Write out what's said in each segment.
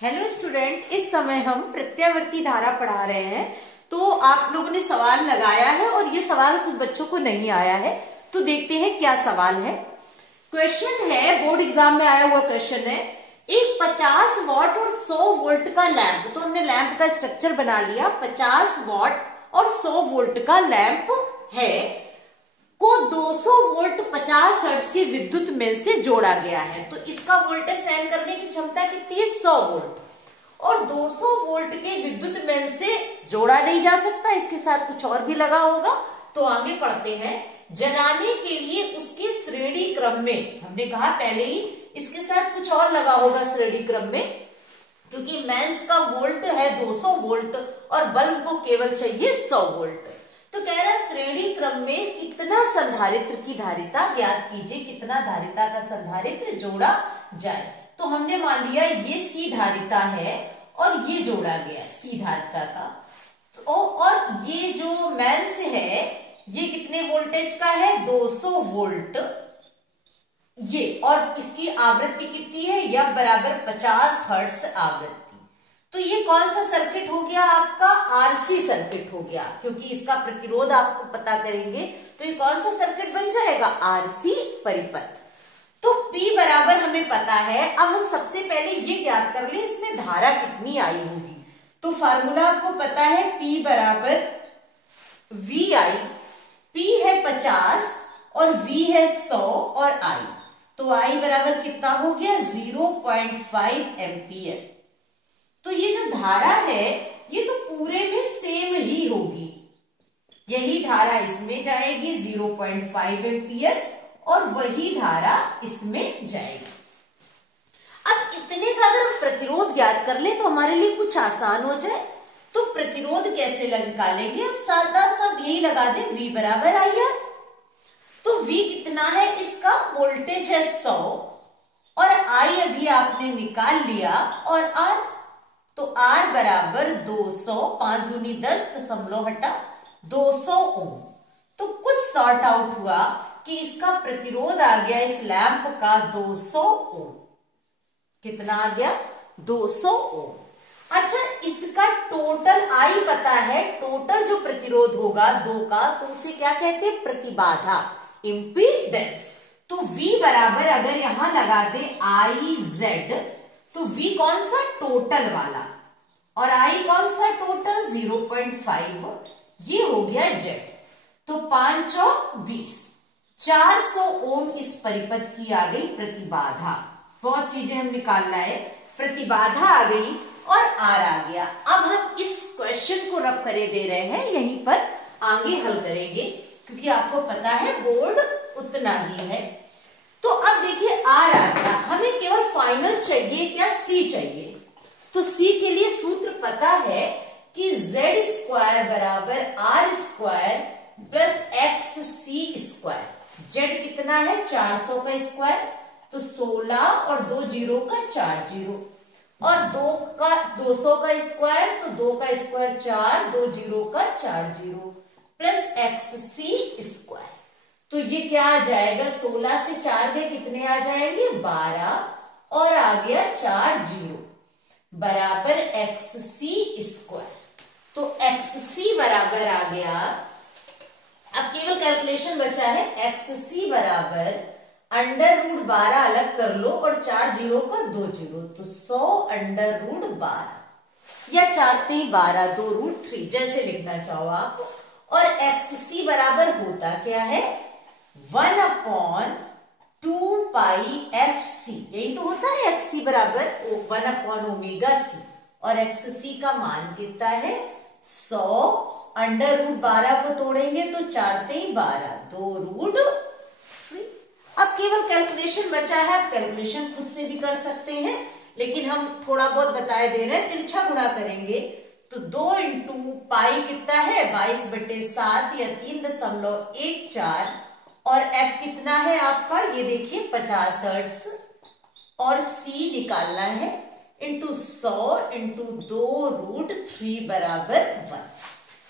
Hello student, इस समय हम प्रत्यावर्ती धारा पढ़ा रहे हैं। तो आप लोगों ने सवाल लगाया है और ये सवाल कुछ बच्चों को नहीं आया है, तो देखते हैं क्या सवाल है। क्वेश्चन है, बोर्ड एग्जाम में आया हुआ क्वेश्चन है, एक 50 वॉट और 100 वोल्ट का लैंप। तो हमने लैंप का स्ट्रक्चर बना लिया। 50 वॉट और 100 वोल्ट का लैंप है को 200 वोल्ट 50 हर्ट्ज के विद्युत मेल से जोड़ा गया है। तो इसका वोल्टेज सहन करने की क्षमता कितनी है? 100 वोल्ट। और 200 वोल्ट के विद्युत मेल से जोड़ा नहीं जा सकता, इसके साथ कुछ और भी लगा होगा। तो आगे पढ़ते हैं। जलाने के लिए उसके श्रेणी क्रम में, हमने कहा पहले ही इसके साथ कुछ और लगा होगा श्रेणी क्रम में, क्योंकि मेंस का वोल्ट है 200 वोल्ट और बल्ब को केवल चाहिए 100 वोल्ट। तो कह रहा श्रेणी क्रम में कितना संधारित्र की धारिता ज्ञात कीजिए, कितना धारिता का संधारित्र जोड़ा जाए। तो हमने मान लिया ये सी धारिता है और ये जोड़ा गया सी धारिता का। तो और ये जो मेंस है ये कितने वोल्टेज का है? 200 वोल्ट ये, और इसकी आवृत्ति कितनी है? यह बराबर 50 हर्ट्ज आवृत्ति। तो ये कौन सा सर्किट हो गया? आपका आरसी सर्किट हो गया, क्योंकि इसका प्रतिरोध आपको पता करेंगे तो ये कौन सा सर्किट बन जाएगा? आरसी परिपथ। तो P बराबर हमें पता है। अब हम सबसे पहले ये ज्ञात कर ले इसमें धारा कितनी आई होगी। तो फार्मूला आपको पता है, P बराबर VI। P है 50 और V है 100 और I, तो I बराबर कितना हो गया? 0.5 एम्पियर। तो ये जो धारा है ये तो पूरे में सेम ही होगी, यही धारा इसमें जाएगी 0.5 एम्पियर और वही धारा इसमें जाएगी। अब इतने का अगर हम प्रतिरोध ज्ञात कर ले तो हमारे लिए कुछ आसान हो जाए। तो प्रतिरोध कैसे निकालेंगे? हम सादा सब यही लगा दें, V बराबर IR। तो V कितना है? इसका वोल्टेज है 100 और I अभी आपने निकाल लिया, और R, तो R बराबर 200, 5 दूनी 10 दशमलव हटा 200 ओम। तो कुछ सॉर्ट आउट हुआ कि इसका प्रतिरोध आ गया इस लैंप का 200 ओम। कितना आ गया? 200 ओम। अच्छा, इसका टोटल I पता है, टोटल जो प्रतिरोध होगा 2 का, तो उसे क्या कहते हैं? प्रतिबाधा, इम्पीडेंस। तो V बराबर अगर यहां लगा दे IZ, तो V कौन सा? टोटल वाला, और I कौन सा? टोटल 0.5, ये हो गया Z। तो 5 और 20, 400 ओम इस परिपथ की आ गई प्रतिबाधा। बहुत चीजें हम निकालना है। प्रतिबाधा आ गई और R आ गया। अब हम इस क्वेश्चन को रफ करे दे रहे हैं, यहीं पर आगे हल करेंगे, क्योंकि आपको पता है बोर्ड उतना ही है। तो अब देखिए R आ गया, हमें केवल फाइनल चाहिए क्या? C चाहिए। तो C के लिए सूत्र पता है कि Z² बराबर R² प्लस XC²। Z कितना है? 400 का स्क्वायर, तो 16 और 2 जीरो का 4 जीरो, और 200 का स्क्वायर, तो 2 का स्क्वायर 4, 2 जीरो का 4 जीरो, प्लस XC²। तो ये क्या आ जाएगा? 16 से 4 गए, कितने आ जाएंगे? 12, और आ गया 4 जीरो बराबर XC²। तो XC बराबर आ गया। अब केवल कैलकुलेशन बचा है। XC बराबर √12 अलग कर लो और 4 जीरो का 2 जीरो, तो 100 √12 या 4 3 12, 2 √3, जैसे लिखना चाहो आप। और XC बराबर होता क्या है? 1/2 पाई FC, यही तो होता है। XC बराबर 1/ω/c, और XC का मान कितना है? 100। √12 को तोड़ेंगे तो 4 3 12, 2 √3। अब केवल कैलकुलेशन बचा है। आप कैलकुलेशन खुद से भी कर सकते हैं, लेकिन हम थोड़ा बहुत बताए दे रहे हैं। तिरछा गुणा करेंगे तो 2 × पाई कितना है? 22/7 या 3.14, और F कितना है आपका? ये देखिए 50 हर्ट्ज, और C निकालना है इंटू 100 इंटू 2 √3 बराबर 1।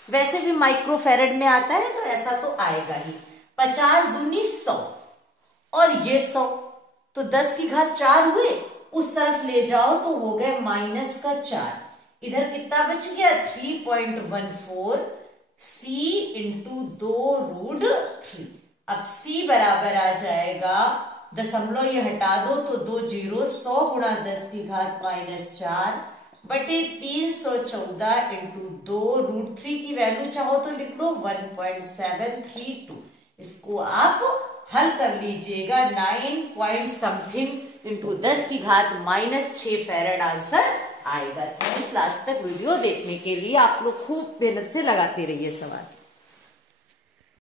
वैसे भी माइक्रोफेरेड में आता है तो ऐसा तो आएगा ही। 50 दूनी 100 और ये 100, तो 10 की घात 4 हुए, उस तरफ ले जाओ तो हो गए -4, इधर कितना बच गया 3.14 c इंटू 2√3। अब c बराबर आ जाएगा, दशमलव ये हटा दो तो 2 जीरो, 100 गुणा 10 की घात -4 बटे 314 इंटू 2√3 की वैल्यू चाहो तो लिख लो 1.732। इसको आप हल कर लीजिएगा, 9 पॉइंट समथिंग इंटू 10 की घात -6 फैराड आंसर आएगा। थैंक्स लास्ट तक वीडियो देखने के लिए। आप लोग खूब मेहनत से लगाते रहिए सवाल।